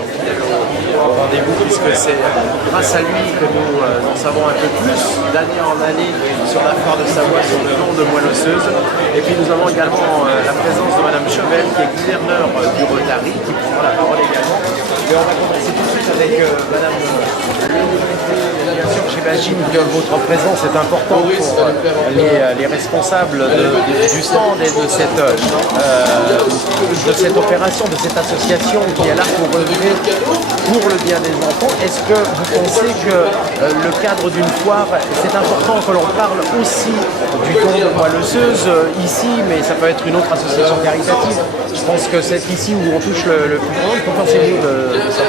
sûr fidèle au rendez-vous, puisque c'est grâce à lui que nous en savons un peu plus d'année en année sur la foire de Savoie, sur le don de moelle osseuse. Et puis nous avons également la présence de Madame Chevel, qui est gouverneur du Rotary, qui prendra la parole également. Et on va commencer tout de suite avec Madame bien sûr, j'imagine que votre présence est importante pour les responsables du stand et de cette opération, de cette association qui est là pour œuvrer pour le bien des enfants. Est-ce que vous pensez que le cadre d'une foire, c'est important que l'on parle aussi du don de moelle osseuse ici, mais ça peut être une autre association caritative? Je pense que c'est ici où on touche le plus grand. Que pensez-vous de ça?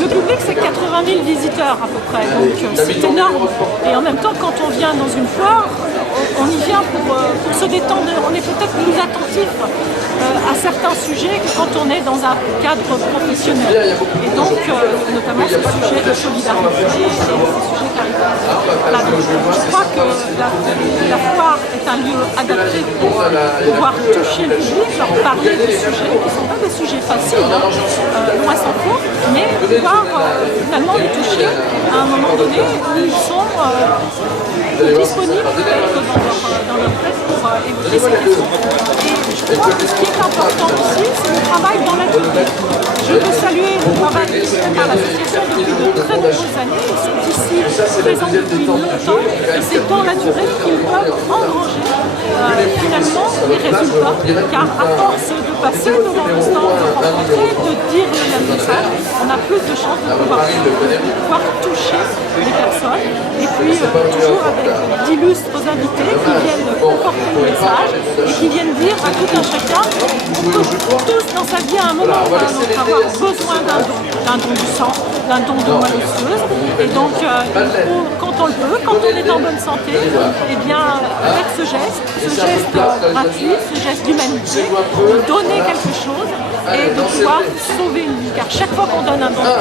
Le public, c'est 80 000 visiteurs à peu près, donc c'est énorme. Et en même temps, quand on vient dans une foire, on y vient pour se détendre. On est peut-être plus attentif à certains sujets que quand on est dans un cadre professionnel. Et donc, notamment ce sujet de solidarité et ce sujet caritatif. Voilà, donc, je crois que la foire est un lieu adapté pour pouvoir toucher le public, leur parler des sujets qui ne sont pas des sujets faciles, loin s'en faut, mais pouvoir finalement les toucher à un moment donné où ils sont disponibles peut-être dans leur tête pour évoquer ces questions. Et je crois que ce qui est important aussi, c'est le travail dans la durée. Je veux saluer le travail fait par l'association depuis de très nombreuses années. Ils sont ici présents depuis longtemps et c'est dans la durée qu'ils peuvent engranger finalement les résultats. Car à force de passer devant le stand, de rencontrer, de dire le même message, on a plus de chances de pouvoir toucher les personnes. Et puis toujours avec d'illustres invités qui viennent conforter le message et qui viennent dire à tout un chacun qu'on peut tous dans sa vie à un moment ou à un autre avoir besoin d'un don du sang, d'un don de moelle osseuse. Et donc il faut, quand on le peut, quand on est en bonne santé, et bien avec ce geste gratuit, ce geste d'humanité, de donner quelque chose et de pouvoir sauver une vie. Car chaque fois qu'on donne un don de sang,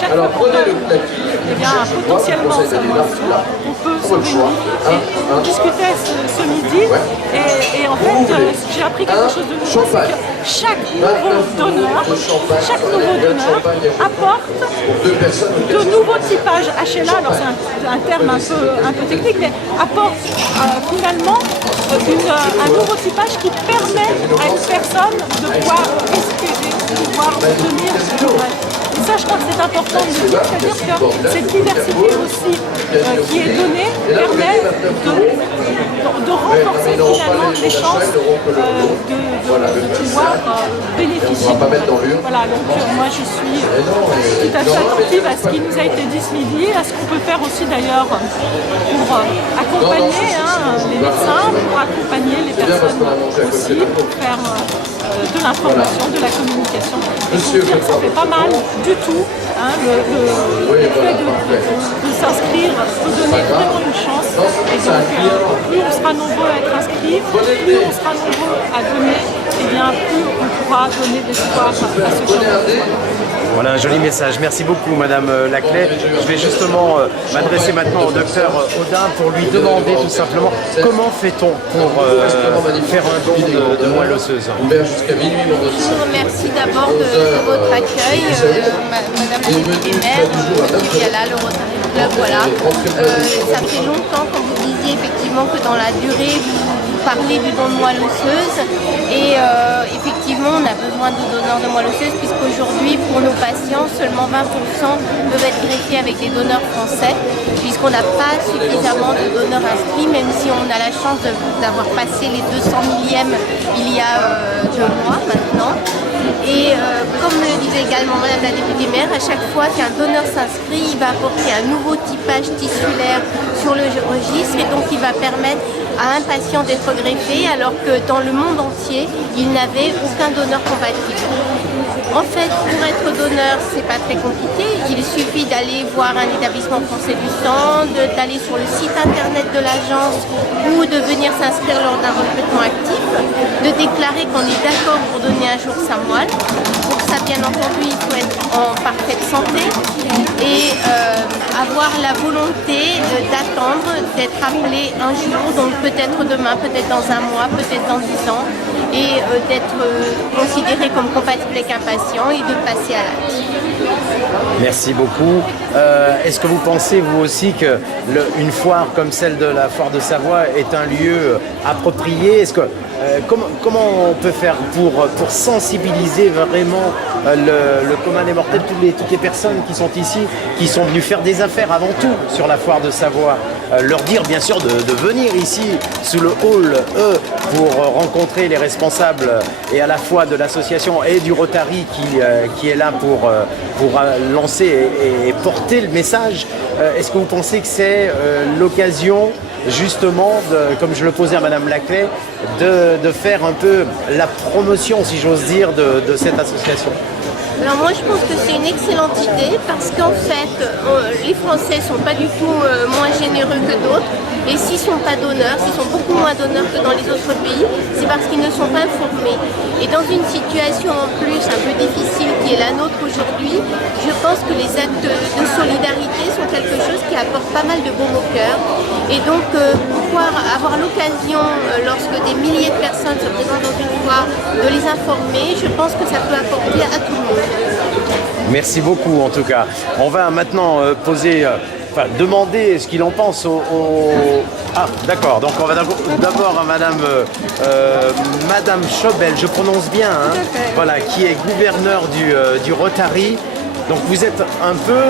chaque fois qu'on donne une vie, eh bien potentiellement on peut sauver une vie. Et on discutait ce midi et en fait j'ai appris quelque chose de nouveau, c'est que chaque nouveau donneur apporte de nouveaux typages HLA, alors c'est un terme un peu technique, mais apporte finalement un nouveau typage qui permet à une personne de pouvoir respirer, de pouvoir tenir le reste. Et ça, je crois que c'est important de le dire, c'est-à-dire que cette diversité aussi qui est donnée permet de renforcer finalement les chances de pouvoir bénéficier. Voilà, donc moi je suis tout à fait attentive à ce qui nous a été dit ce midi, à ce qu'on peut faire aussi d'ailleurs pour accompagner les médecins, pour accompagner les personnes aussi, pour faire de l'information, de la communication. Et pour dire que ça fait pas mal du tout, le fait de s'inscrire peut donner vraiment une chance. Et donc plus on sera nombreux à être inscrits, plus on sera nombreux à donner, et bien plus on pourra donner d'espoir à ceux qui en ont besoin. Voilà un joli message. Merci beaucoup Madame Laclais. Je vais justement m'adresser maintenant au docteur Audin pour lui demander tout simplement comment fait-on pour faire un don de moelle osseuse. Je vous remercie d'abord de votre accueil, Madame la députée maire, Olivier Viala, le Rotary Club, voilà. Ça fait longtemps, comme vous disiez, effectivement, que dans la durée, vous parlez du don de moelle osseuse et effectivement, on a besoin de donneurs de moelle osseuse puisqu'aujourd'hui, pour nos patients, seulement 20% peuvent être greffés avec des donneurs français puisqu'on n'a pas suffisamment de donneurs inscrits, même si on a la chance d'avoir passé les 200 millièmes il y a 2 mois maintenant. Et comme le disait également Madame la députée maire, à chaque fois qu'un donneur s'inscrit, il va apporter un nouveau typage tissulaire sur le registre et donc il va permettre à un patient d'être greffé alors que dans le monde entier, il n'avait aucun donneur compatible. En fait, pour être donneur, c'est pas très compliqué. Il suffit d'aller voir un établissement français du sang, d'aller sur le site internet de l'agence ou de venir s'inscrire lors d'un recrutement actif, de déclarer qu'on est d'accord pour donner un jour sa moelle. Pour ça, bien entendu, il faut être en parfaite santé et avoir la volonté d'attendre, d'être appelé un jour, donc peut-être demain, peut-être dans un mois, peut-être dans 10 ans, et d'être considéré comme compatible avec un patient et de passer à l'acte. Merci beaucoup. Est-ce que vous pensez, vous aussi, qu'une foire comme celle de la Foire de Savoie est un lieu approprié? Est-ce que, comment on peut faire pour sensibiliser vraiment le commun des mortels, toutes les personnes qui sont ici, qui sont venues faire des affaires avant tout sur la Foire de Savoie, leur dire bien sûr de venir ici sous le hall pour rencontrer les responsables et à la fois de l'association et du Rotary qui est là pour lancer et porter le message. Est-ce que vous pensez que c'est l'occasion justement, comme je le posais à Madame Laclais, de faire un peu la promotion, si j'ose dire, de cette association? Alors moi je pense que c'est une excellente idée parce qu'en fait les Français ne sont pas du tout moins généreux que d'autres et s'ils ne sont pas donneurs, s'ils sont beaucoup moins donneurs que dans les autres pays, c'est parce qu'ils ne sont pas informés. Et dans une situation en plus un peu difficile qui est la nôtre aujourd'hui, je pense que les actes de solidarité sont quelque chose qui apporte pas mal de baume au cœur. Et donc pouvoir avoir l'occasion, lorsque des milliers de personnes se présentent dans une foire, de les informer, je pense que ça peut apporter à tout le monde. Merci beaucoup en tout cas. On va maintenant demander ce qu'il en pense Ah d'accord, donc on va d'abord à Madame Chobel, je prononce bien, hein, voilà, qui est gouverneure du Rotary. Donc vous êtes un peu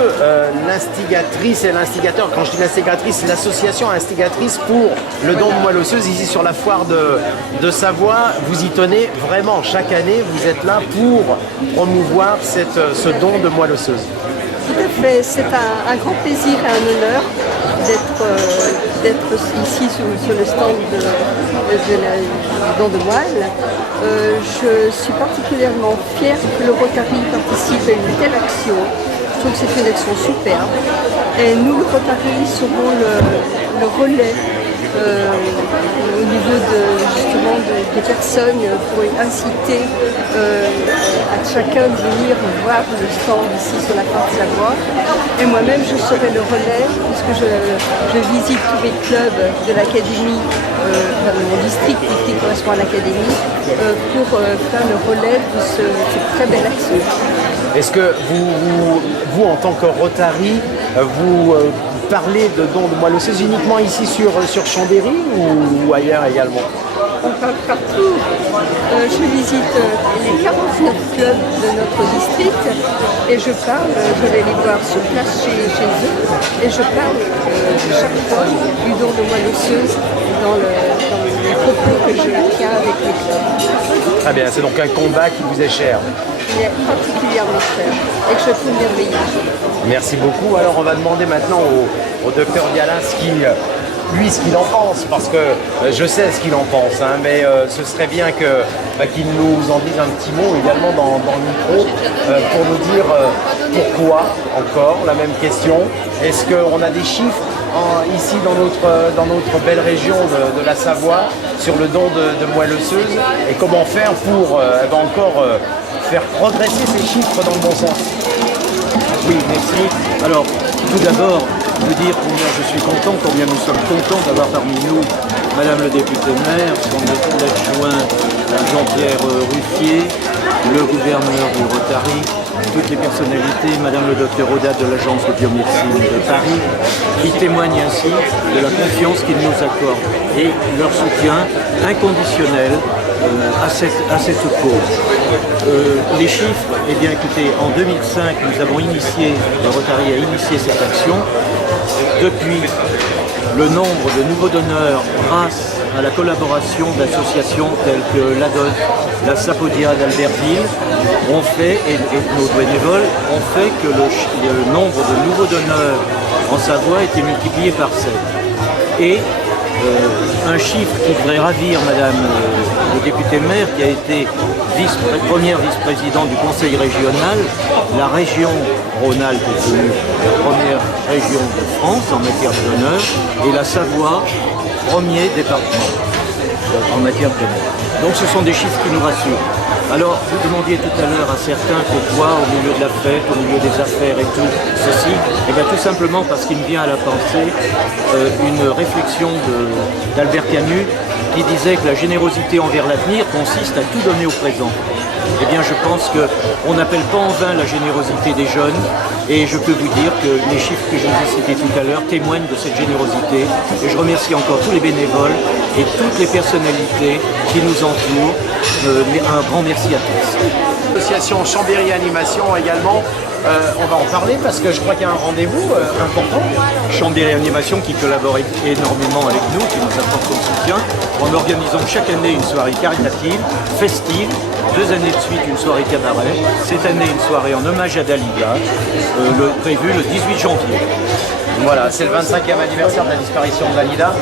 l'instigatrice et l'instigateur, quand je dis l'instigatrice, c'est l'association instigatrice pour le don de moelle osseuse ici sur la foire de Savoie. Vous y tenez vraiment, chaque année vous êtes là pour promouvoir ce don de moelle osseuse. Tout à fait, c'est un grand plaisir et un honneur d'être ici sur le stand du don de moelle. Je suis particulièrement fière que le Rotary participe à une telle action. Je trouve que c'est une action superbe. Et nous, le Rotary, serons le relais au niveau justement des personnes pour inciter à chacun de venir voir le stand ici sur la Foire de Savoie. Et moi-même, je serai le relais puisque je visite tous les clubs de l'académie, de mon district qui correspond à l'académie, pour faire le relais de cette très belle action. Est-ce que vous en tant que Rotary, vous parlez de don de moelle osseuse uniquement ici sur Chambéry ou ailleurs également? On parle partout. Je visite les 49 clubs de notre district et je vais les voir sur place chez eux et je parle chaque fois du don de moelle osseuse dans les propos que je tiens avec les clubs. Très bien, c'est donc un combat qui vous est cher. Il est particulièrement cher et que je trouve merveilleux. Merci beaucoup. Alors on va demander maintenant au docteur Dialas ce qu'il en pense, parce que je sais ce qu'il en pense, hein, mais ce serait bien qu'il nous en dise un petit mot également dans le micro pour nous dire pourquoi, encore la même question. Est-ce qu'on a des chiffres ici dans notre belle région de la Savoie sur le don de moelle osseuse et comment faire pour encore faire progresser ces chiffres dans le bon sens? Oui, merci. Alors, tout d'abord, vous dire combien je suis content, combien nous sommes contents d'avoir parmi nous Madame le député maire, son adjoint Jean-Pierre Ruffier, le gouverneur du Rotary, toutes les personnalités, Madame le docteur Audat de l'Agence de biomédecine de Paris, qui témoignent ainsi de la confiance qu'ils nous accordent et leur soutien inconditionnel à cette cause. Les chiffres, eh bien écoutez, en 2005, nous avons initié, le Rotary a initié cette action. Depuis, le nombre de nouveaux donneurs, grâce à la collaboration d'associations telles que l'ADOT, la Sapodia d'Albertville, ont fait, et nos bénévoles, ont fait que le nombre de nouveaux donneurs en Savoie a été multiplié par 7. Et un chiffre qui devrait ravir Madame le député maire, qui a été première vice-présidente du conseil régional. La région Rhône-Alpes est devenue la première région de France en matière de donneurs et la Savoie, premier département. en matière de bien-être. Donc ce sont des chiffres qui nous rassurent. Alors, vous demandiez tout à l'heure à certains pourquoi, au milieu de la fête, au milieu des affaires et tout, ceci, et bien tout simplement parce qu'il me vient à la pensée une réflexion d'Albert Camus qui disait que la générosité envers l'avenir consiste à tout donner au présent. Eh bien, je pense qu'on n'appelle pas en vain la générosité des jeunes, et je peux vous dire que les chiffres que je vous ai cités tout à l'heure témoignent de cette générosité, et je remercie encore tous les bénévoles et toutes les personnalités qui nous entourent. Un grand merci à tous. L'association Chambéry Animation également, on va en parler parce que je crois qu'il y a un rendez-vous important. Chambéry Animation qui collabore énormément avec nous, qui nous apporte son soutien, en organisant chaque année une soirée caritative, festive, 2 années de suite une soirée cabaret, cette année une soirée en hommage à Dalida, prévue le 18 janvier. Voilà, c'est le 25e anniversaire de la disparition de Dalida.